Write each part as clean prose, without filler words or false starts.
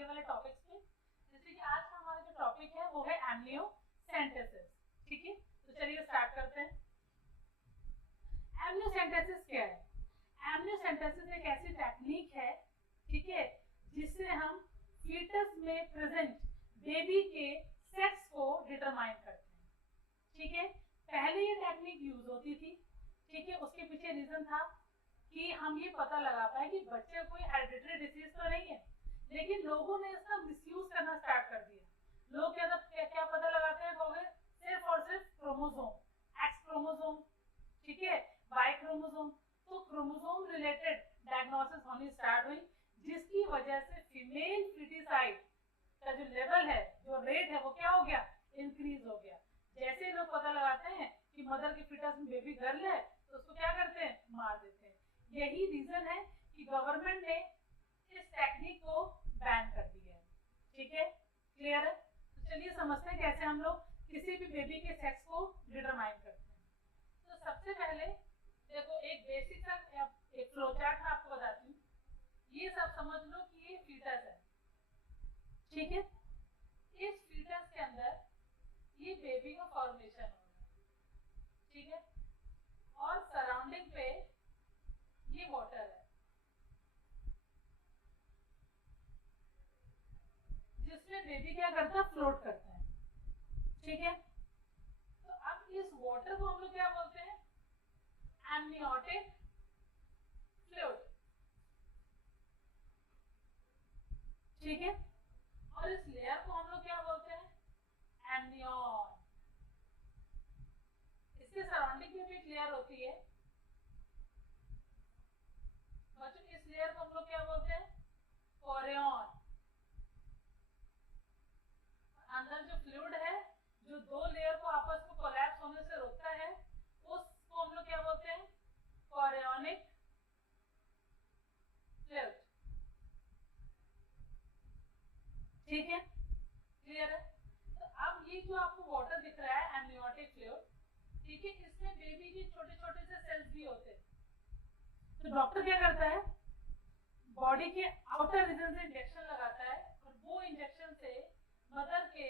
आगे वाले टॉपिक्स पे। जैसे कि आज का हमारा जो टॉपिक है वो है एमनियोसेंटेसिस। ठीक है, तो चलिए स्टार्ट करते हैं। एमनियोसेंटेसिस क्या है? एमनियोसेंटेसिस एक ऐसी टेक्निक है, ठीक है, जिससे हम फीटस में प्रेजेंट बेबी के सेक्स को डिटरमाइन करते हैं। ठीक है, पहले ये टेक्निक यूज होती थी। ठीक है, उसके पीछे रीजन था कि हम ये पता लगा पाए कि बच्चे कोई हेरिडिटरी डिसीज तो नहीं है, लेकिन लोगों ने इसका मिसयूज करना स्टार्ट कर दिया। लोग क्या पता लगाते हैं, कहोगे सिर्फ और सिर्फ क्रोमोसोम, एक्स क्रोमोसोम, ठीक है, वाई क्रोमोसोम। तो क्रोमोसोम रिलेटेड डायग्नोसिस होनी स्टार्ट हुई, जिसकी वजह से फीमेल फीटिसाइड का जो लेवल है, जो रेट है, वो क्या हो गया, इंक्रीज हो गया। जैसे लोग पता लगाते हैं कि मदर की फीटस में बेबी गर्ल है, तो उसको क्या करते हैं, मार देते हैं। यही रीजन है कि गवर्नमेंट ने इस टेक्निक को बैन कर दिया है। ठीक है, क्लियर है? तो चलिए समझते हैं कैसे हम लोग किसी भी बेबी के सेक्स को डिटरमाइन करते हैं। तो सबसे पहले देखो, एक बेसिक सा एक फ्लो चार्ट मैं आपको बताती हूँ। ये सब समझ लो कि ये फीटस है। ठीक है, इस फीटस के अंदर ये बेबी का फॉर्मेशन होगा। ठीक है, और सराउंडिंग पे ये वाटर है, जिसमें बेबी क्या करता है, फ्लोट करता है। ठीक है, तो अब इस वाटर को हम लोग क्या बोलते हैं, एमनियोटिक फ्लूइड। ठीक है, और इस लेयर को हम लोग क्या बोलते हैं, एमनियन। इसके सराउंडिंग में भी एक लेयर होती है बच्चों, इस लेयर को हम लोग क्या बोलते हैं, कोरियन। अंदर जो फ्लूइड है, जो दो लेयर को आपस में कोलैप्स होने से रोकता है, उसको हम लोग क्या बोलते हैं, कोरियोनिक फ्लूइड। ठीक है, क्लियर है? तो अब ये जो आपको वाटर दिख रहा है, एमनियोटिक फ्लूइड, ठीक है, इसमें बेबी के छोटे छोटे से सेल्स भी होते हैं। तो डॉक्टर क्या करता है, बॉडी के आउटर रीजन से इंजेक्शन लगाता है, और वो इंजेक्शन से मदर के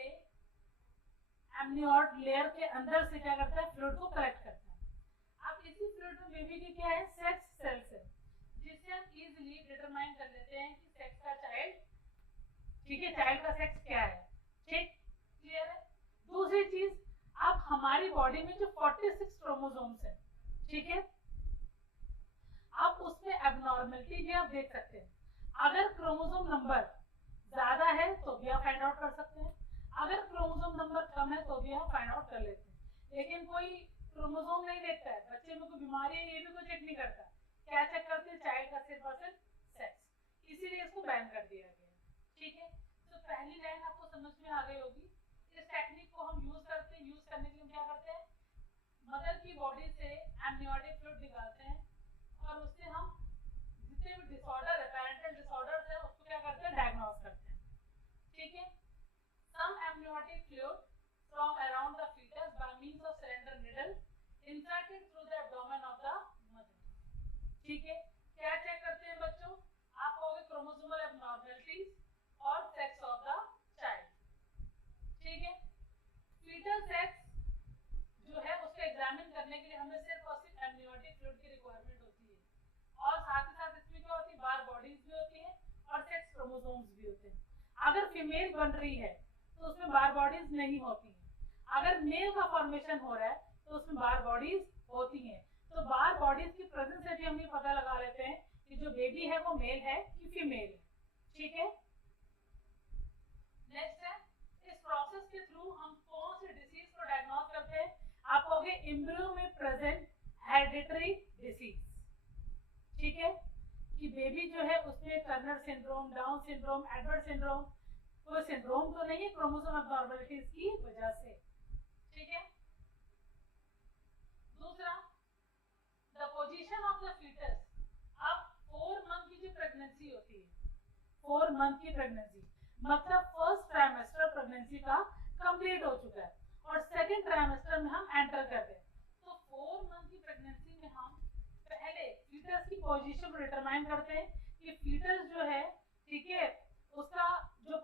एमनियोट लेयर के अंदर से क्या करता है, फ्लूइड को कलेक्ट करता है। अब इसी फ्लूइड में बेबी के क्या है, सेक्स सेल्स है, जिससे हम इजीली डिटरमाइन कर लेते हैं कि सेक्स का चाइल्ड, ठीक है, चाइल्ड का सेक्स क्या है। ठीक, क्लियर है? दूसरी चीज, अब हमारी बॉडी में जो 46 क्रोमोसोम्स है, ठीक है, अब उसमें एबनॉर्मलिटी भी आप देख सकते हैं। अगर क्रोमोसोम नंबर ज्यादा है तो भी आप फाइंड आउट कर सकते हैं, अगर क्रोमोसोम नंबर कम है तो भी आप फाइंड आउट कर लेते हैं। लेकिन कोई क्रोमोसोम नहीं देखता है, बच्चे में कोई बीमारी है ये भी कोई चेक नहीं करता। क्या चेक करते हैं, चाइल्ड का सिर्फ और सिर्फ सेक्स। इसीलिए इसको बैन कर दिया गया। ठीक है, तो पहली लाइन आपको समझ में आ गई होगी। इस टेक्निक को हम यूज करते हैं, यूज करने के लिए क्या करते हैं, मदर की बॉडी से एमनियोटिक फ्लूइड निकालते हैं, और उससे हम जितने भी डिसऑर्डर है, पेरेंटल डिसऑर्डर्स है, उसको क्या करते हैं, डायग्नोस करते हैं। ठीक है, some amniotic fluid from around the fetus by means of cylinder needle inserted through the abdomen of the mother. ठीक है, क्या चेक करते हैं बच्चों, आप कहोगे क्रोमोसोमल एबनॉर्मलिटीज और सेक्स ऑफ द चाइल्ड। ठीक है, फीटल सेक्स जो है उसको एग्जामिन करने के लिए हमें सिर्फ और सिर्फ एमनियोटिक फ्लूइड की रिक्वायरमेंट होती है, और साथ ही साथ इसमें क्या होती है, बार बॉडीज भी होती है और सेक्स क्रोमोसोम्स भी होते हैं। अगर फीमेल बन रही है तो उसमें बार बॉडीज नहीं होती हैं। अगर मेल का फॉर्मेशन हो रहा है तो उसमें बार बॉडीज होती हैं। तो बार बॉडीज की प्रेजेंस से भी हम ये पता लगा लेते हैं कि जो बेबी है वो मेल है कि फीमेल है। ठीक है, नेक्स्ट है, इस प्रोसेस के थ्रू हम कौन सी डिसीज को डायग्नोस करते हैं, आप कहोगे एम्ब्रियो में प्रेजेंट हेरिडिटरी डिसीज। ठीक है, कि बेबी जो है उसमें Turner syndrome, down syndrome, Edward syndrome, कोई सिंड्रोम तो नहीं है क्रोमोसोम एबनॉर्मलिटीज की वजह से। ठीक है, दूसरा, the position of the fetus. अब 4 मंथ की जो प्रेगनेंसी होती है, 4 मंथ की प्रेगनेंसी मतलब फर्स्ट ट्राइमेस्टर प्रेगनेंसी का कंप्लीट हो चुका है और सेकंड ट्राइमेस्टर में हम एंटर कर रहे हैं। तो 4 मंथ की प्रेगनेंसी में हम पहले फीटस की पोजीशन को डिटरमाइन करते हैं कि फीटस जो है, ठीक है, उसका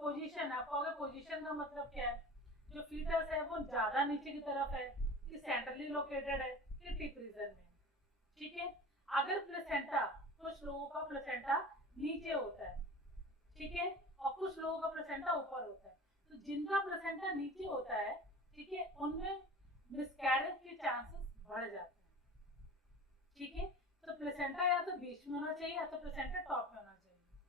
पोजीशन, आप कहोगे पोजीशन का मतलब क्या है? जो फीटस है वो ज्यादा नीचे की तरफ है कि सेंट्रली लोकेटेड है कि टिप रीजन में, ठीक है। अगर प्लेसेंटा, कुछ लोगों का प्लेसेंटा नीचे होता है, ठीक है, और कुछ लोगों का प्लेसेंटा ऊपर होता है, तो जिनका प्लेसेंटा नीचे होता है, ठीक है, उनमें मिसकैरेज के चांसेस बढ़ जाते हैं, ठीक है। तो प्लेसेंटा या तो बीच में होना चाहिए या तो प्लेसेंटा टॉप में होना चाहिए,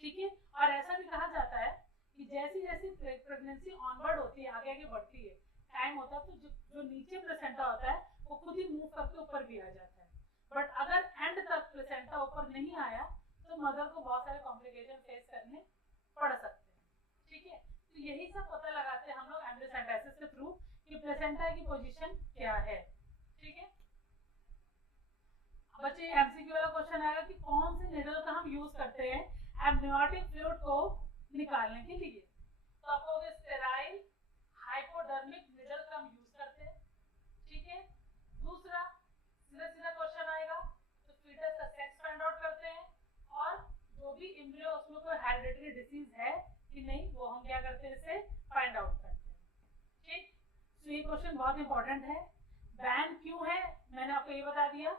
ठीक है। और ऐसा भी कहा जाता है कि जैसी जैसी प्रेगनेंसी ऑनवर्ड होती है, आगे आगे बढ़ती है, टाइम होता है, तो जो नीचे प्लेसेंटा होता है वो खुद ही मूव करके ऊपर भी आ जाता है। बट अगर एंड तक प्लेसेंटा ऊपर नहीं आया तो मदर को बहुत सारे कॉम्प्लिकेशन फेस करने पड़ सकते हैं, ठीक है। तो यही सब पता लगाते हैं हम लोग एम्ब्रियोसेंटेसिस के थ्रू कि प्लेसेंटा की पोजीशन क्या है, ठीक है। बच्चे एमसीक्यू वाला क्वेश्चन आएगा कि कौन से निडल का हम यूज करते हैं एमनियोटिक फ्लूइड को निकालने के लिए। तो आप कहोगे स्टेराइल हाइपोडर्मिक निडल का हम यूज करते हैं, ठीक है। दूसरा सीधा सीधा क्वेश्चन आएगा तो फीटस का सेक्स फाइंड आउट करते हैं, और जो भी एम्ब्रियो उसमें कोई हेरिडिटरी डिसीज है कि नहीं वो हम क्या करते हैं, इसे फाइंड आउट करते हैं, ठीक। तो ये क्वेश्चन बहुत इंपॉर्टेंट है। बैन क्यों है मैंने आपको ये बता दिया।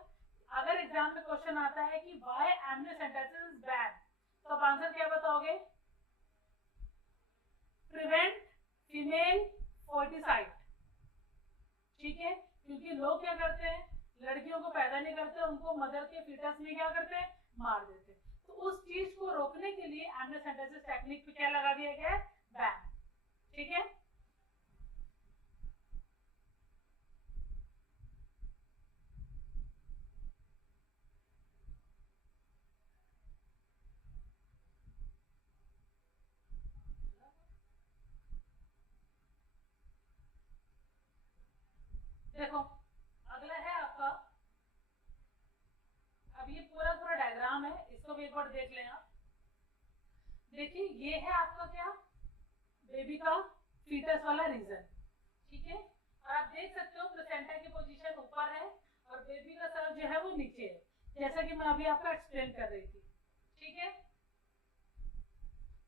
अगर एग्जाम में क्वेश्चन आता है कि व्हाई एम्ब्रियोसेंटेसिस इज बैन, तो आप आंसर क्या बताओगे? प्रिवेंट फीमेल फोर्टिसाइड, ठीक है। क्योंकि लोग क्या करते हैं, लड़कियों को पैदा नहीं करते, उनको मदर के फीटस में क्या करते हैं, मार देते हैं। तो उस चीज को रोकने के लिए एम्ब्रियोसेंटेसिस टेक्निक पे क्या लगा दिया गया है, बैन, ठीक है। देखो अगला है आपका, अब ये पूरा पूरा डायग्राम है, इसको भी एक बार देख लें आप। देखिए ये है आपका क्या, बेबी का फीटस वाला रीजन, ठीक है। और आप देख सकते हो प्लेसेंटा की पोजीशन ऊपर है और बेबी का सर जो है वो नीचे है, जैसा कि मैं अभी आपको एक्सप्लेन कर रही थी, ठीक है।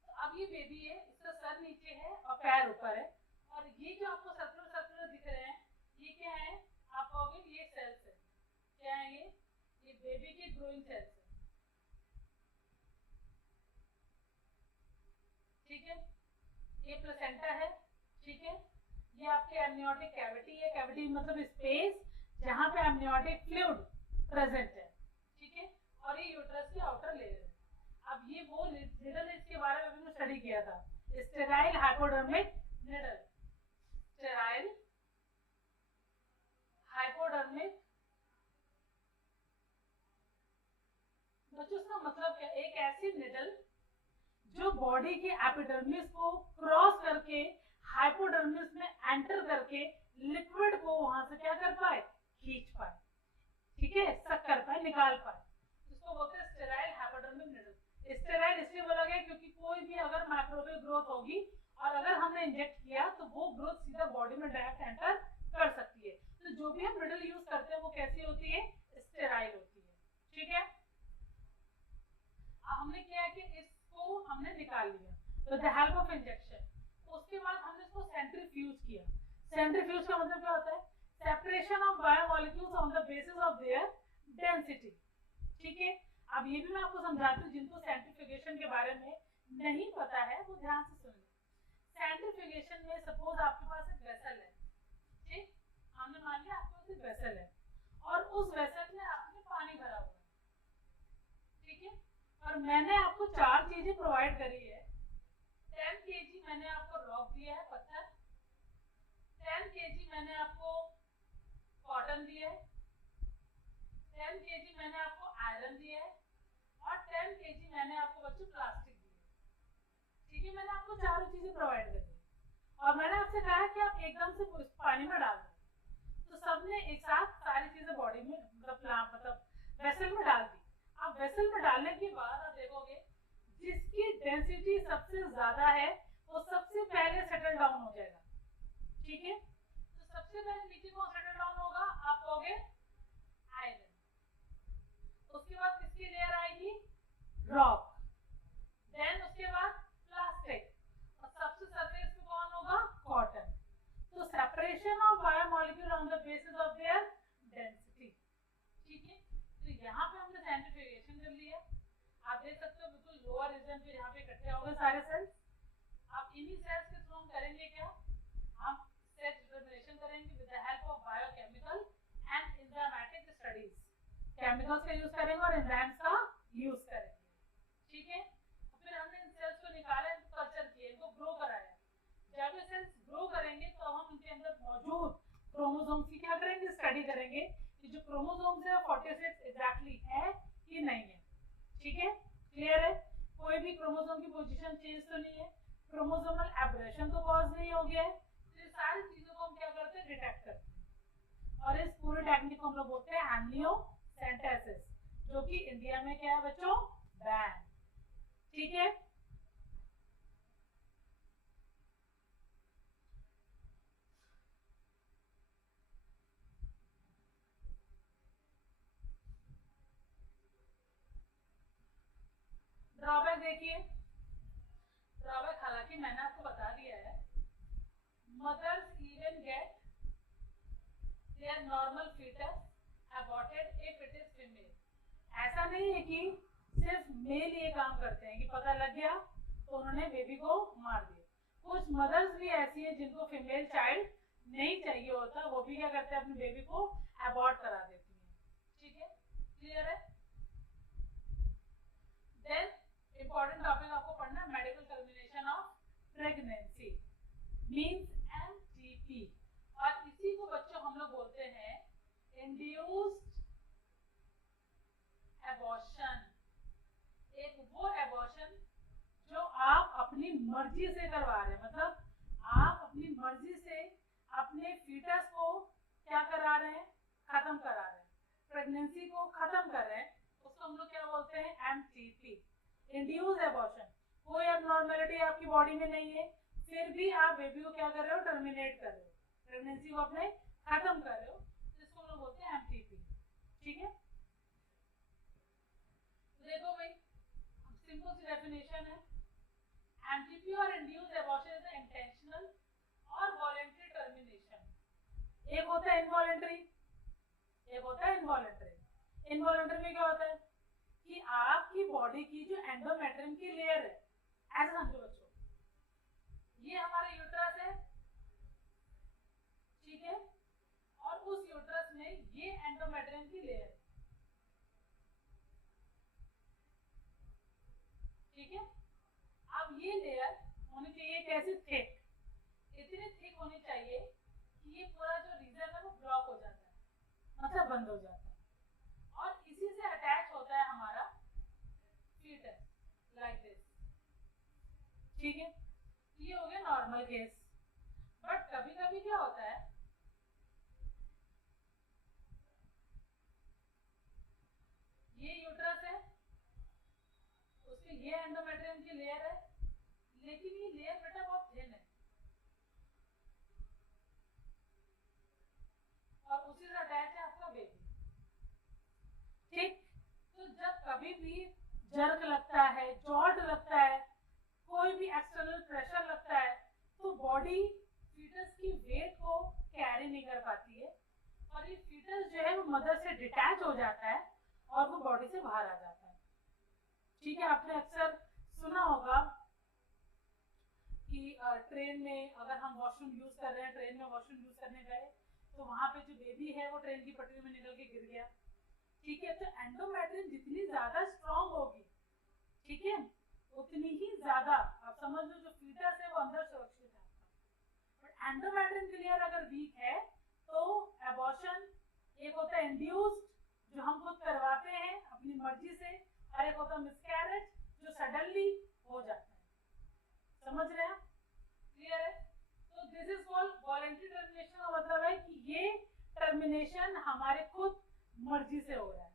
तो अब ये बेबी है, इसका सर नीचे है और पैर ऊपर है, और ये जो आपको सर्कुलर सर्कुलर दिख रहे हैं ये क्या है, आप कहोगे ये सेल्स है, क्या है ये बेबी के ग्रोइंग सेल्स है, ठीक है। ये प्लेसेंटा है, ठीक है। ये आपकी एमनियोटिक कैविटी है, कैविटी मतलब स्पेस जहां पे एमनियोटिक फ्लूइड प्रेजेंट है, ठीक है। और ये यूट्रस की आउटर लेयर है। अब ये वो निडल है, इसके बारे में हमने स्टडी किया था, sterile hypodermic needle, sterile hypodermic. बच्चों इसका मतलब क्या, एक ऐसी निडल जो बॉडी के एपिडर्मिस को क्रॉस करके हाइपोडर्मिस में एंटर करके लिक्विड को वहां से क्या कर पाए, खींच पाए, ठीक है, सक कर पाए, निकाल पाए, इसको बोलते हैं स्टेराइल हाइपोडर्मिक निडल। स्टेराइल इसलिए बोला गया क्योंकि कोई भी अगर माइक्रोवेव ग्रोथ होगी और अगर हमने इंजेक्ट किया तो वो ग्रोथ सीधा बॉडी में डायरेक्ट एंटर कर सकती है। तो जो भी हम निडल यूज करते हैं वो कैसी होती है, स्टेराइल होती है, ठीक है। अब हमने क्या है कि इसको हमने निकाल लिया with the help of injection, उसके बाद हमने इसको सेंट्रीफ्यूज किया। सेंट्रीफ्यूज का मतलब क्या होता है, separation of biomolecules on the basis of their density, ठीक है। अब ये भी मैं आपको समझाती हूँ, जिनको सेंट्रीफ्यूगेशन के बारे में नहीं पता है वो ध्यान से सुन ले। सेंट्रीफ्यूगेशन में सपोज आपके पास एक वेसल है, ठीक, हमने मान लिया आपके पास एक वेसल है और उस वेसल में आपने पानी भरा हुआ है, ठीक है। और मैंने आपको 4 चीजें प्रोवाइड करी है। 10 kg मैंने आपको रॉक दिया है, पत्थर, 10 kg मैंने आपको कॉटन दिया है, 10 kg मैंने आपको आयरन दिया है, और 10 kg मैंने आपको बच्चों प्लास्टिक दिया है, ठीक है। मैंने आपको चारों चीजें प्रोवाइड करी है और मैंने आपसे कहा है कि आप एकदम से पानी में डाल दो, तो सबने एक साथ सारी चीजें बॉडी में मतलब वेसल में डाल दी। अब वेसल में डालने के बाद आप देखोगे जिसकी डेंसिटी सबसे ज्यादा है वो सबसे पहले सेटल डाउन हो जाएगा, ठीक है। तो सबसे पहले नीचे कौन सेटल डाउन होगा, आप कहोगे आयरन, उसके बाद किसकी लेयर आएगी, रॉक, देन उसके बाद plastic, on the basis of their density. ठीक है, तो यहाँ पे हमने सेंट्रीफ्यूगेशन कर लिया। आप देख सकते हो बिल्कुल लोअर रीजन पे यहाँ पे इकट्ठे हो गए सारे सेल्स। अब इन्हीं सेल्स के थ्रू हम करेंगे क्या, हम सेल डिटरमिनेशन करेंगे with the help of biochemical and enzymatic studies. Chemicals का यूज करेंगे और एंजाइम्स का यूज करेंगे। ठीक है, फिर हमने इन सेल्स को निकाला, कल्चर किया, इनको ग्रो कराया। जब ये सेल्स ग्रो करेंगे तो हम इनके अंदर मौजूद क्रोमोसोम्स की क्या करेंगे, स्टडी करेंगे कि जो क्रोमोसोम्स है 46 एग्जैक्टली है कि नहीं है। ठीक है, क्लियर है? कोई भी क्रोमोसोम की पोजीशन चेंज तो नहीं है, क्रोमोसोमल एब्रेशन तो कॉज नहीं हो गया है। तो ये सारी चीजों को हम क्या करते हैं, डिटेक्ट करते हैं। और इस पूरे टेक्निक को हम लोग बोलते हैं एम्नियोसेंटेसिस, जो कि इंडिया में क्या है बच्चों, बैन। ठीक है, ड्रॉबैक देखिए। ड्रॉबैक हालांकि मैंने आपको बता दिया है, mothers even get their normal foetus aborted if it is female. ऐसा नहीं है कि सिर्फ मेल ये काम करते हैं कि पता लग गया तो उन्होंने बेबी को मार दिया। कुछ मदर्स भी ऐसी है जिनको फीमेल चाइल्ड नहीं चाहिए होता, वो भी क्या करते हैं, अपने बेबी को अबॉर्ट करा देती हैं। ठीक है, क्लियर है? देन इंपॉर्टेंट टॉपिक आपको पढ़ना है, medical termination of pregnancy means MTP. और इसी को बच्चों हम लोग बोलते हैं इंड्यूस्ड एबॉर्शन। एक वो एबॉर्शन जो आप अपनी मर्जी से करवा रहे हैं, मतलब आप अपनी मर्जी से अपने फीटस को क्या करा रहे हैं, खत्म करा रहे हैं, प्रेगनेंसी को खत्म कर रहे हैं, उसको हम लोग क्या बोलते हैं, एमटीपी, इंड्यूस एबॉर्शन। कोई एबनॉर्मलिटी आपकी बॉडी में नहीं है, फिर भी आप बेबी को क्या कर रहे हो, टर्मिनेट कर रहे हो, प्रेगनेंसी को अपने खत्म कर रहे हो, जिसको हम लोग बोलते हैं एमटीपी। ठीक है, देखो भाई सिंपल सी डेफिनेशन है, एमटीपी और इंड्यूस एबॉर्शन इज इंटेंशनल और वॉलंटरी टर्मिनेशन। एक होता है इनवॉलंटरी, एक होता है इनवॉलंटरी। इनवॉलंटरी में क्या होता है कि आपकी बॉडी की जो एंडोमेट्रियम की लेयर है, ऐसा समझो बच्चों, ये हमारा यूट्रस है। ठीक है, और उस यूट्रस में ये एंडोमेट्रियम की लेयर है। ठीक है, अब ये लेयर होनी चाहिए कैसी, थिक, इतनी थिक होनी चाहिए कि ये पूरा जो रीजन है वो ब्लॉक हो जाता है, मतलब बंद हो जाता है, और इसी से अटैच होता है हमारा फीटस, लाइक दिस। ठीक है, ये हो गया नॉर्मल केस। बट कभी कभी क्या होता है, ये यूट्रस है, उसके ये एंडोमेट्रियम की लेयर है, लेकिन ये लेयर बेटा बहुत थिन है और उसी से अटैच है आपका बेबी। ठीक, तो जब कभी भी जर्क लगता है, जॉल्ट लगता है, कोई भी एक्सटर्नल प्रेशर लगता है, तो बॉडी फीटस की वेट को कैरी नहीं कर पाती है और ये फीटस जो है वो मदर से डिटैच हो जाता है और वो बॉडी से बाहर आ जाता है। ठीक है, आपने अक्सर सुना होगा कि ट्रेन में अगर हम वॉशरूम यूज कर रहे हैं, ट्रेन में वॉशरूम यूज करने गए तो वहां पे जो बेबी है वो ट्रेन की पटरी में निकल के गिर गया। ठीक है, तो एंडोमेट्रियम जितनी ज्यादा स्ट्रांग होगी, ठीक है, उतनी ही ज्यादा आप समझ लो जो फीटस है वो अंदर सुरक्षित है। बट एंडोमेट्रियम की लेयर अगर वीक है तो एबॉर्शन एक होता है इंड्यूस्ड जो हम खुद करवाते हैं अपनी मर्जी से, और एक होता है मिसकैरेज जो सडनली हो जाता है। समझ रहे हैं? क्लियर है? तो this is called voluntary termination का मतलब है कि ये टर्मिनेशन हमारे खुद मर्जी से हो रहा है।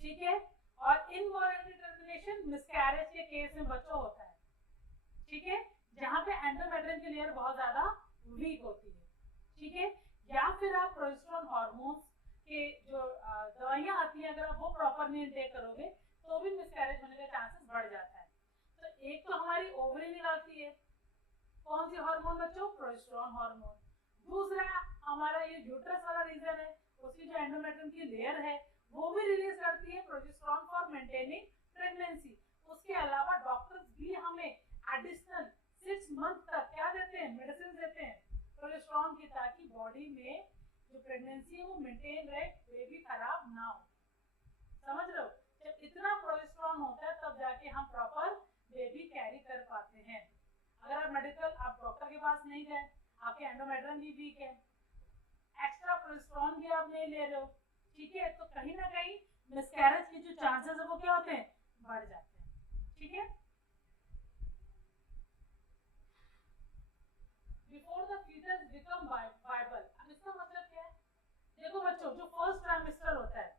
ठीक है, और इनवॉलंटरी टर्मिनेशन मिसकैरेज के केस में बच्चों होता है। ठीक है, जहां पे एंडोमेट्रियम की लेयर बहुत ज्यादा वीक होती है। ठीक है, या फिर आप प्रोजेस्टेरोन हार्मोन्स के जो दवाइयां आती हैं अगर आप वो प्रॉपरली इनटेक करोगे तो भी मिसकैरेज होने का चांसेस बढ़ जाता है। तो एक तो हमारी ओवरी निकालती है कौन सी हार्मोन बच्चों, प्रोजेस्टेरोन हार्मोन। दूसरा हमारा ये यूट्रस वाला रीजन है, उसकी जो एंडोमेट्रियम की लेयर है वो भी रिलीज करती है प्रोजेस्टेरोन फॉर मेंटेनिंग प्रेगनेंसी। उसके अलावा डॉक्टर्स भी हमें एडिशनल 6 मंथ तक क्या देते हैं, मेडिसिन देते हैं प्रोजेस्टेरोन की, ताकि बॉडी में जो प्रेगनेंसी है वो मेंटेन रहे, बेबी खराब ना हो। समझ रहे हो? जब इतना प्रोजेस्टेरोन होता है तब जाके हम प्रॉपर बेबी कैरी कर पाते हैं। अगर आप मेडिकल आप डॉक्टर के पास नहीं गए, आपके एंडोमेट्रियम भी वीक है, एक्स्ट्रा प्रोजेस्टेरोन भी आप नहीं ले रहे हो, ठीक है, तो कहीं ना कहीं मिसकैरेज के जो चांसेस है वो क्या होते हैं, बढ़ जाते हैं। ठीक है, before the fetus become viable. अब इसका मतलब क्या है? देखो बच्चों, जो फर्स्ट ट्राइमेस्टर होता है,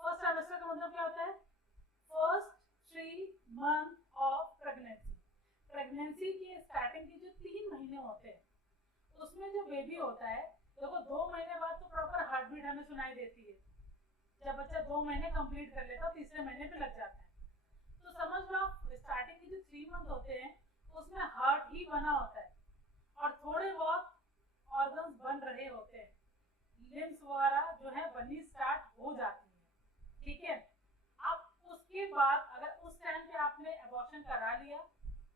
फर्स्ट ट्राइमेस्टर का मतलब क्या होता है, first 3 month of pregnancy. Pregnancy की स्टार्टिंग के जो 3 महीने होते हैं उसमें जो बेबी होता है, देखो 2 महीने बाद तो प्रॉपर हार्ट बीट हमें सुनाई देती है। जब बच्चा 2 महीने कंप्लीट कर लेता है, तीसरे महीने पे लग जाता है, तो समझ लो स्टार्टिंग के जो 3 मंथ होते हैं उसमें हार्ट ही बना होता है और थोड़े बहुत ऑर्गन्स बन रहे होते हैं, लिम्स वगैरह जो है बननी स्टार्ट हो जाती है। ठीक है, अब उसके बाद अगर उस टाइम पे आपने एबॉर्शन करा लिया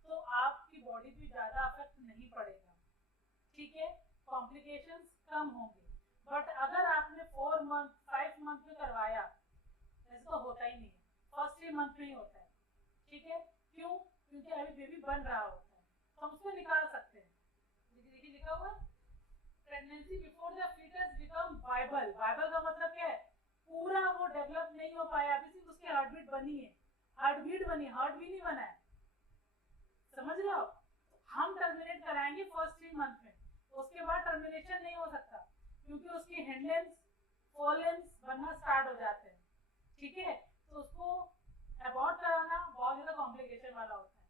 तो आपकी बॉडी पे ज़्यादा इफेक्ट नहीं पड़ेगा, ठीक है, कॉम्प्लिकेशंस कम होंगे। बट अगर आपने 4 मंथ 5 मंथ में करवाया, ऐसा तो होता ही नहीं है, फर्स्ट 3 मंथ में ही होता है। ठीक है, क्यों? क्योंकि अभी बेबी बन रहा होता है, तो हम उसको निकाल सकते हैं। देखिए लिखा हुआ है, pregnancy before the fetus become viable. Viable का मतलब क्या है, पूरा वो डेवलप नहीं हो पाया, अभी सिर्फ उसकी हार्ट बीट बनी है, हार्ट बीट बनी, हार्ट भी नहीं बना है। समझ रहे हो? हम टर्मिनेट कराएंगे फर्स्ट 3 मंथ में, उसके बाद टर्मिनेशन नहीं हो सकता क्योंकि उसके हैंडलेंस फोरलेंस बनना स्टार्ट हो जाते हैं। ठीक है, तो उसको अबॉर्ट कराना बहुत ज़्यादा कॉम्प्लिकेशन वाला होता है।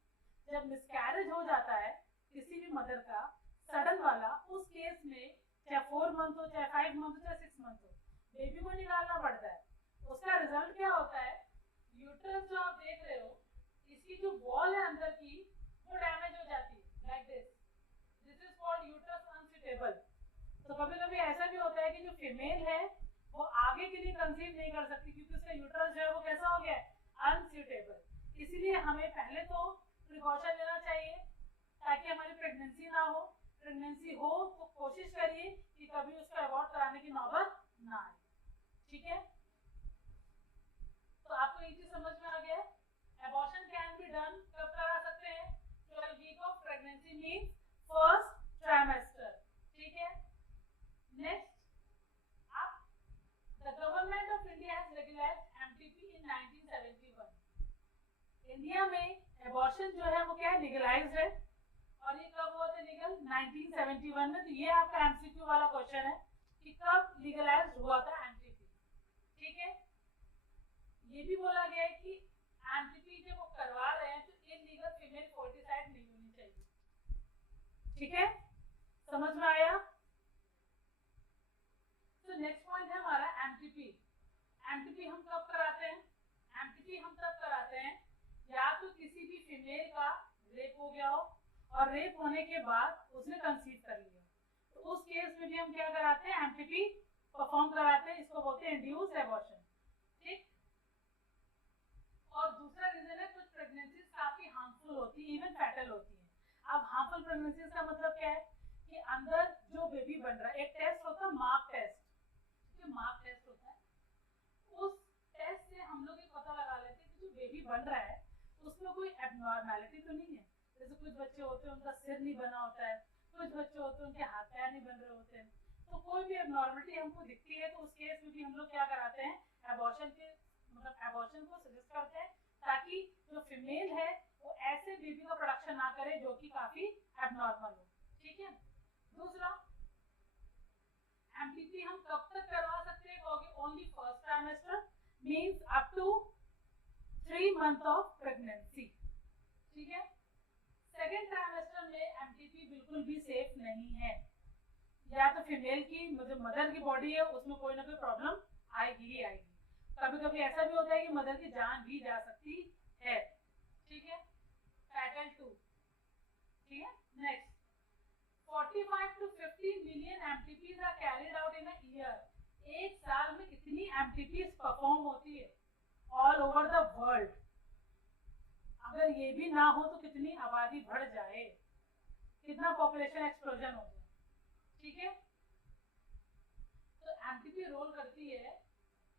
जब मिसकैरेज हो जाता है किसी भी मदर का सडन वाला, उस केस में चाहे 4 मंथ हो, चाहे 5 मंथ हो, चाहे 6 मंथ हो, बेबी को निकालना पड़ता है। उसका रिजल्ट क्या होता है, यूट्रस जो आप देख रहे हो, इसकी जो वॉल है अंदर की वो डैमेज हो जाती है, like this is called uterus unsuitable. तो कभी कभी ऐसा भी होता है कि जो फीमेल है वो आगे के लिए कंसीव नहीं कर सकती क्योंकि उसका यूट्रस जो है वो कैसा हो गया है, अनसुटेबल। इसलिए हमें पहले तो प्रिकॉशन लेना चाहिए ताकि हमारी प्रेगनेंसी ना हो। प्रेगनेंसी हो तो कोशिश करिए कि कभी उसको अबॉर्ट कराने की नौबत ना आए। ठीक है, तो आपको ये चीज समझ में आ गया है। एबॉर्शन कैन बी डन कब करा सकते हैं, 12 week of pregnancy means first trimester. ठीक है, नेक्स्ट अब the government of India has regularised MTP in 1971। India में एबॉर्शन जो है वो क्या है, लीगलाइज्ड है, और ये कब हुआ था लीगल, 1971 में। तो ये आपका एमसीक्यू वाला क्वेश्चन है कि कब लीगलाइज्ड हुआ था एमटीपी। ठीक है, ये भी बोला गया है कि एमटीपी जब वो करवा रहे हैं तो इलीगल फीमेल फोर्टिसाइड नहीं होनी चाहिए। ठीक है, समझ में आया? तो नेक्स्ट पॉइंट है हमारा एमटीपी। एमटीपी हम कब कराते हैं, एमटीपी हम तब कराते हैं या तो किसी भी फीमेल का रेप हो गया हो और रेप होने के बाद उसने कंसीव कर लिया, तो उस केस में भी हम क्या कराते हैं, एमटीपी परफॉर्म कराते हैं, इसको बोलते हैं इंड्यूस्ड एबॉर्शन। ठीक, और दूसरा रीजन है कुछ प्रेगनेंसीज काफी हार्मफुल होती है, इवन फैटल होती है। अब हार्मफुल प्रेगनेंसीज का मतलब क्या है कि अंदर जो बेबी बन रहा है, एक टेस्ट होता है मार्क टेस्ट, जो मार्क टेस्ट होता है, उस टेस्ट से हम लोग ये पता लगा लेते हैं कि जो बेबी बन रहा है उसमें कोई एबनॉर्मैलिटी तो नहीं है। जैसे कुछ बच्चे होते हैं उनका सिर नहीं बना होता है, कुछ बच्चे होते हैं उनके हाथ पैर नहीं बन रहे होते हैं, तो कोई भी एबनॉर्मलिटी हमको दिखती है तो उस केस में भी हम लोग क्या कराते हैं, एबॉर्शन के मतलब एबॉर्शन को सजेस्ट करते हैं ताकि जो फीमेल है वो ऐसे बेबी का प्रोडक्शन ना करे जो कि काफी एबनॉर्मल हो। ठीक है, दूसरा एमटीपी हम कब तक करवा सकते हैं, कहोगे only first trimester means up to 3 month of pregnancy. ठीक है, सेकेंड ट्राइमेस्टर में एमटीपी बिल्कुल भी सेफ नहीं है, या तो फीमेल की मतलब मदर की बॉडी है उसमें कोई ना कोई प्रॉब्लम आएगी ही आएगी। कभी कभी ऐसा भी होता है कि मदर की जान भी जा सकती है। ठीक है, फैटल 2। ठीक है, next 45 to 50 million MTPs are carried out in a year. एक साल में इतनी MTPs परफॉर्म होती है ऑल ओवर द वर्ल्ड। अगर ये भी ना हो तो कितनी आबादी बढ़ जाए, कितना पॉपुलेशन एक्सप्लोजन हो जाए। ठीक है, तो एमटीपी रोल करती है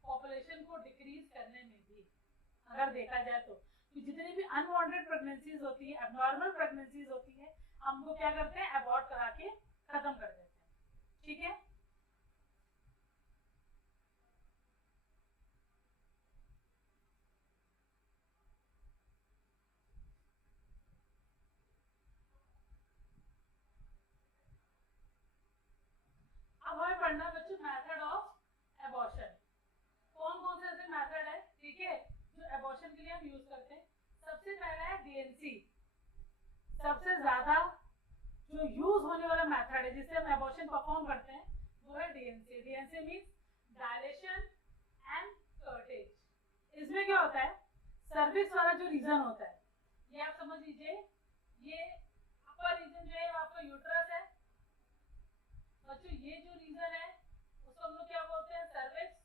पॉपुलेशन को डिक्रीज करने में भी, अगर देखा जाए तो जितनी भी अनवांटेड प्रेगनेंसीज होती है, एबनॉर्मल प्रेगनेंसीज होती है, हमको क्या करते हैं, अबॉर्ट करा के खत्म कर देते हैं। ठीक है, अब हमें पढ़ना बच्चों मेथड ऑफ एबॉर्शन। कौन कौन से ऐसे मेथड है, ठीक है, जो एबॉर्शन के लिए हम यूज करते हैं। सबसे पहला है डीएनसी। सबसे ज्यादा जो यूज होने वाला मेथड है जिससे हम एबॉर्शन परफॉर्म करते हैं वो है DNC. DNC means dilation and curettage. इसमें क्या होता है, सर्विक्स वाला जो रीजन होता है, ये आप समझ लीजिए, ये अपर रीजन जो है वो आपका यूट्रस है बच्चों। ये जो रीजन है उसको हम लोग क्या बोलते हैं, सर्विक्स।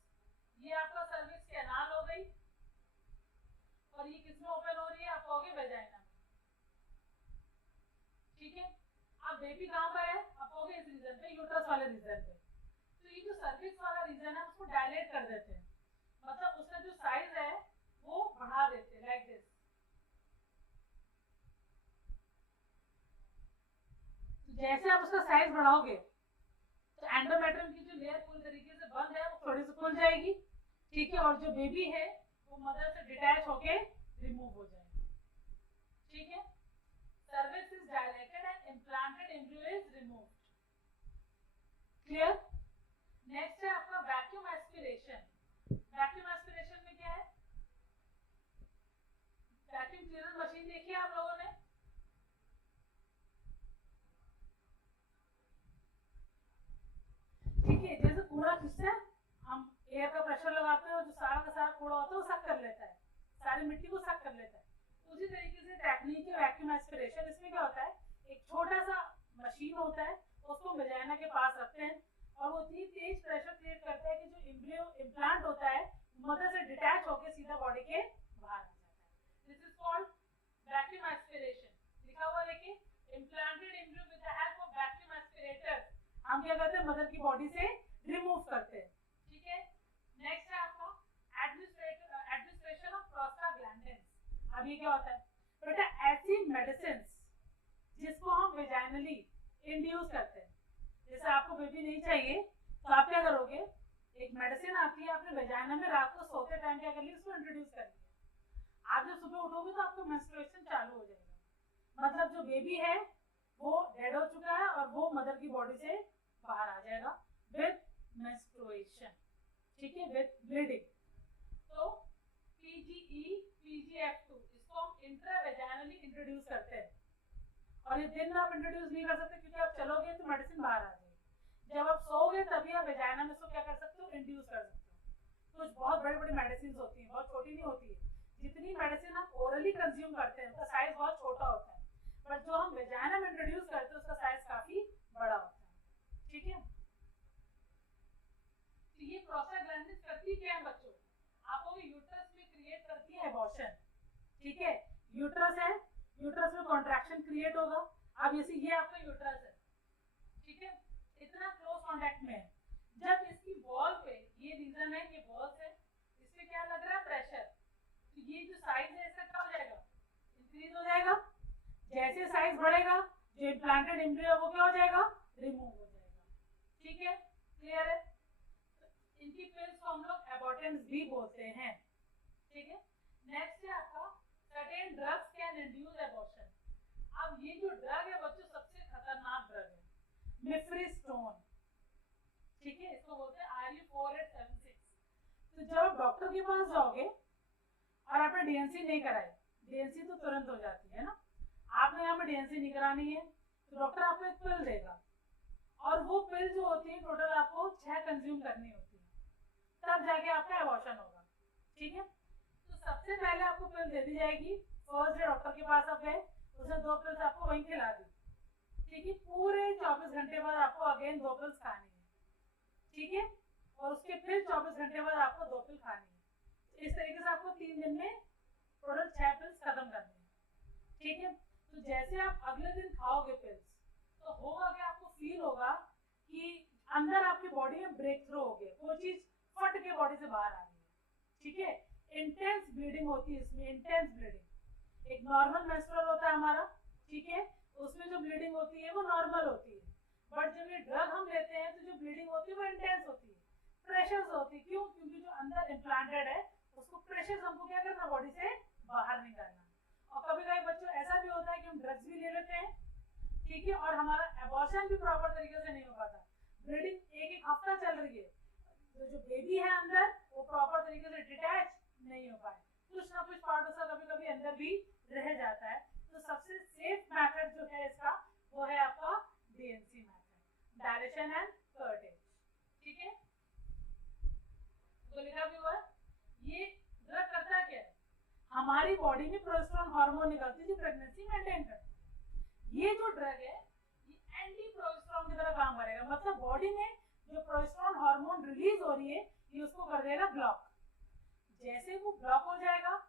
ये आपका सर्विक्स कैनाल हो गई, और ये किसमें ओपन हो रही है, आप कहोगे वेजाइना में। ठीक है, अब बेबी कहाँ पर है, आप कहोगे इस रीजन पे, यूट्रस वाले रीजन पे। तो ये जो सर्विक्स वाला रीजन है उसको डायलेट कर देते हैं, मतलब उसका जो साइज है वो बढ़ा देते हैं, लाइक दिस। तो जैसे आप उसका साइज बढ़ाओगे तो एंडोमेट्रियम की जो लेयर पूरी तरीके से बंद है वो थोड़ी सी खुल जाएगी। ठीक है, और जो बेबी है वो मदर से डिटैच होके रिमूव हो जाएगी। ठीक है, cervix is dilated and implanted embryo is removed. Clear. Next है आपका वैक्यूम एस्पिरेशन। वैक्यूम एस्पिरेशन में क्या है, वैक्यूम क्लीनर मशीन देखी है आप लोगों ने। ठीक है, जैसे कूड़ा किससे हम एयर का प्रेशर लगाते हैं और जो सारा का सारा कूड़ा होता है वो सक कर लेता है, सारी मिट्टी को सक कर लेता है। उसी तरीके से टेक्निक है वैक्यूम एस्पिरेशन। इसमें क्या होता है, एक छोटा सा मशीन होता है, उसको वेजाइना के पास रखते हैं और वो इतनी तेज प्रेशर क्रिएट करता है कि जो एम्ब्रियो इम्प्लांट होता है मदर से डिटैच होकर सीधा बॉडी के बाहर आ जाता है। This is called vacuum aspiration. लिखा हुआ देखिए, implanted embryo with the help of vacuum aspirator हम क्या करते हैं, मदर की बॉडी से रिमूव करते हैं। ठीक है, नेक्स्ट है आपका एडमिनिस्ट्रेशन ऑफ प्रोस्टाग्लैंडिन्स। अब ये क्या होता है बेटा, ऐसी मेडिसिन जिसको हम वेजाइनली इंड्यूस करते हैं। जैसे आपको बेबी नहीं चाहिए तो आप क्या करोगे, एक मेडिसिन आती है, आपने वेजाइना में रात को सोते टाइम क्या कर लिया, उसको इंट्रोड्यूस कर लिया। आप जब सुबह उठोगे तो आपको मेंस्ट्रुएशन चालू हो जाएगा, मतलब जो बेबी है वो डेड हो चुका है और वो मदर की बॉडी से बाहर आ जाएगा विद मेंस्ट्रुएशन। ठीक है, विद ब्लीडिंग। तो PGE PGF2 इसको हम इंट्रावेजाइनली इंट्रोड्यूस करते हैं, और ये दिन में आप इंट्रोड्यूस नहीं कर सकते क्योंकि आप चलोगे तो मेडिसिन बाहर आ जाएगी। जब आप सोओगे तभी आप वेजाइना में इसको क्या कर सकते हो, इंड्यूस कर सकते हो। कुछ बहुत बड़ी बड़ी मेडिसिन होती हैं, बहुत छोटी नहीं होती है। जितनी मेडिसिन आप ओरली कंज्यूम करते हैं उसका साइज बहुत छोटा होता है, पर जो हम वेजाइना में इंट्रोड्यूस करते हैं उसका साइज काफी बड़ा होता है। ठीक है, तो ये प्रोस्टाग्लैंडिन करती क्या है बच्चों, आपको यूट्रस में क्रिएट करती है एबॉर्शन। ठीक है, यूट्रस है, यूट्रस में कॉन्ट्रैक्शन क्रिएट होगा। अब जैसे ये आपका यूट्रस है, ठीक है, इतना क्लोज कांटेक्ट में है, जब इसकी वॉल पे, ये रीजन है, ये वॉल्स है, इस पे क्या लग रहा है, प्रेशर, तो ये जो साइज है इसका क्या हो जाएगा, इंक्रीज हो जाएगा। जैसे साइज बढ़ेगा जो इम्प्लांटेड एम्ब्रियो है वो क्या हो जाएगा, रिमूव हो जाएगा। ठीक है, क्लियर है। इनकी पिल्स को हम लोग एबॉर्टेंट्स भी बोलते हैं। ठीक है, नेक्स्ट है आपका certain drugs can induce abortion. अब ये जो ड्रग है बच्चों सबसे खतरनाक ड्रग है, मिफ्रिस्टोन। ठीक है, इसको बोलते हैं RU4876। तो जब आप डॉक्टर के पास जाओगे और आपने डीएनसी नहीं कराई, डीएनसी तो तुरंत हो जाती है ना, आपने यहाँ पे डीएनसी नहीं करानी है तो डॉक्टर आपको एक पिल देगा, और वो पिल जो होती है टोटल आपको 6 कंज्यूम करनी होती है, तब जाके आपका एबॉर्शन होगा। ठीक है, तो सबसे पहले आपको पिल दे दी जाएगी। फर्स्ट डे डॉक्टर के पास आप गए, उसने 2 पिल्स आपको वहीं खिला दी। ठीक है, पूरे 24 घंटे बाद आपको अगेन 2 पिल्स खानी है, ठीक है, और उसके फिर 24 घंटे बाद आपको 2 पिल खानी है। इस तरीके से आपको 3 दिन में टोटल 6 पिल्स खत्म करनी है, ठीक है। तो जैसे आप अगले दिन खाओगे पिल्स, तो होगा कि आपको फील होगा कि अंदर आपकी बॉडी में ब्रेक थ्रू हो गया, वो चीज फट के बॉडी से बाहर आ रही है, ठीक है। इंटेंस ब्लीडिंग होती है इसमें, इंटेंस ब्लीडिंग। एक नॉर्मल मेंस्ट्रुअल होता है हमारा, ठीक है, उसमें जो ब्लीडिंग होती है वो नॉर्मल होती है, बट जब ये ड्रग हम लेते हैं तो जो ब्लीडिंग होती है वो इंटेंस होती है, प्रेशर्स होती है। क्यों? क्योंकि जो अंदर इम्प्लांटेड है उसको प्रेशर्स हमको क्या करना, बॉडी से बाहर निकालना। और कभी कभी बच्चों ऐसा भी होता है कि हम ड्रग्स भी ले लेते हैं, ठीक है, और हमारा एबॉर्शन भी प्रॉपर तरीके से नहीं हो पाता, ब्लीडिंग एक एक हफ्ता चल रही है, तो जो बेबी है अंदर वो प्रॉपर तरीके से डिटैच नहीं हो पाए, कुछ ना कुछ पार्ट उसका कभी कभी अंदर भी रह जाता है। तो सबसे सेफ मेथड जो है इसका वो है आपका DNC method, dilation and curettage, ठीक है। तो लिखा भी हुआ है। ये ड्रग करता क्या है, हमारी बॉडी में प्रोजेस्टेरोन हार्मोन निकलती है जो प्रेगनेंसी मेंटेन करती है। ये जो ड्रग है ये एंटी प्रोजेस्टेरोन की तरह काम करेगा, मतलब बॉडी में जो प्रोजेस्टेरोन हार्मोन रिलीज हो रही है ये उसको कर देगा ब्लॉक। जैसे वो ब्लॉक हो जाएगा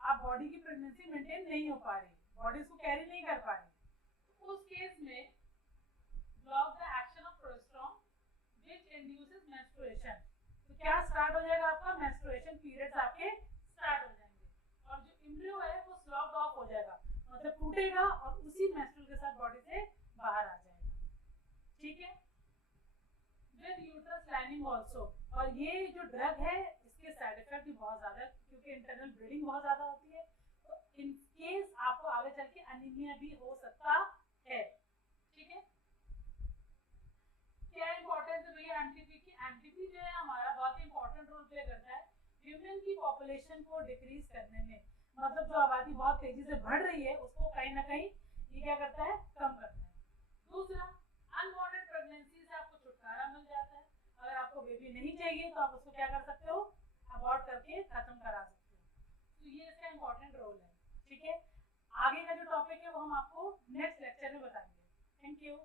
आप बॉडी की प्रेगनेंसी मेंटेन नहीं हो पा रही, बॉडी इसको कैरी नहीं कर पा रही। उस केस में block the action of progesterone which induces menstruation. तो क्या स्टार्ट हो जाएगा आपका, मेंस्ट्रुएशन पीरियड्स आपके स्टार्ट हो जाएंगे, और जो एम्ब्रियो है वो स्लॉप्ड ऑफ हो जाएगा, मतलब टूटेगा और उसी मेंस्ट्रुअल के साथ बॉडी से बाहर आ जाएगा, ठीक है। With uterus lining also. और ये जो ड्रग है इसके साइड इफेक्ट भी बहुत ज्यादा है, क्योंकि इंटरनल ब्लीडिंग बहुत ज्यादा होती है, तो इन केस आपको आगे चल के एनीमिया भी हो सकता है, ठीक है। क्या इंपॉर्टेंस है भैया एमटीपी की? एमटीपी जो है हमारा बहुत इंपॉर्टेंट रोल प्ले करता है ह्यूमन की पॉपुलेशन को डिक्रीज करने में, मतलब जो आबादी बहुत तेजी से बढ़ रही है उसको कहीं ना कहीं ये क्या करता है, कम करता है। दूसरा, अनवांटेड प्रेगनेंसी से आपको छुटकारा मिल जाता है। अगर आपको बेबी नहीं चाहिए तो आप उसको क्या कर सकते हो, अबॉर्ट करके खत्म करा सकते हो। तो ये इसका इंपॉर्टेंट रोल है, ठीक है। आगे का जो टॉपिक है वो हम आपको नेक्स्ट लेक्चर में बताएंगे। Thank you.